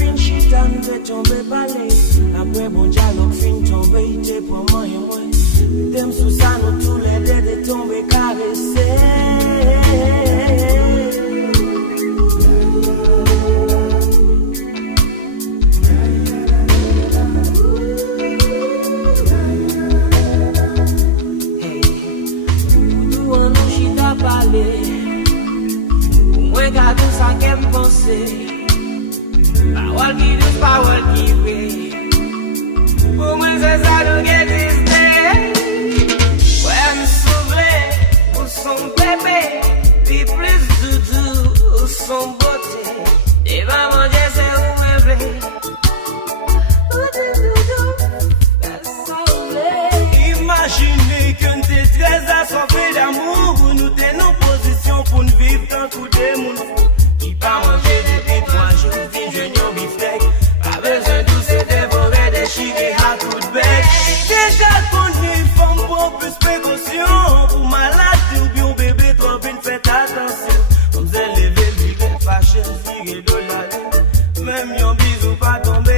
fin chita, nous te tomber parler. Après bon dialogue fin tomber, il te prend moins et moins. T'aimes sous ça, nous tous les deux de tomber caressés. Moi garde ça qu'elle me pensait. Parole qui douce, parole qui vraie. Pour moi c'est ça nous qui existait. Ouais, me souffler, ou son bébé. Puis plus doudou, ou son beauté. Et va manger c'est où me plaît. Imaginez que nous t'es très assoiffés d'amour. Nous t'es en position pour nous vivre d'un coup de monde fou. Qui pas manger depuis 3 jours, fin junior beefsteak. Pas besoin de se dévorer des chiquets à coup de bec. Déjà connu, femme pour plus précaution. Pour malade ou bien bébé, trop bien, faites attention. Comme vous élevez, vivez, fâché, tirez de la lune. Même yon bisou pas tomber.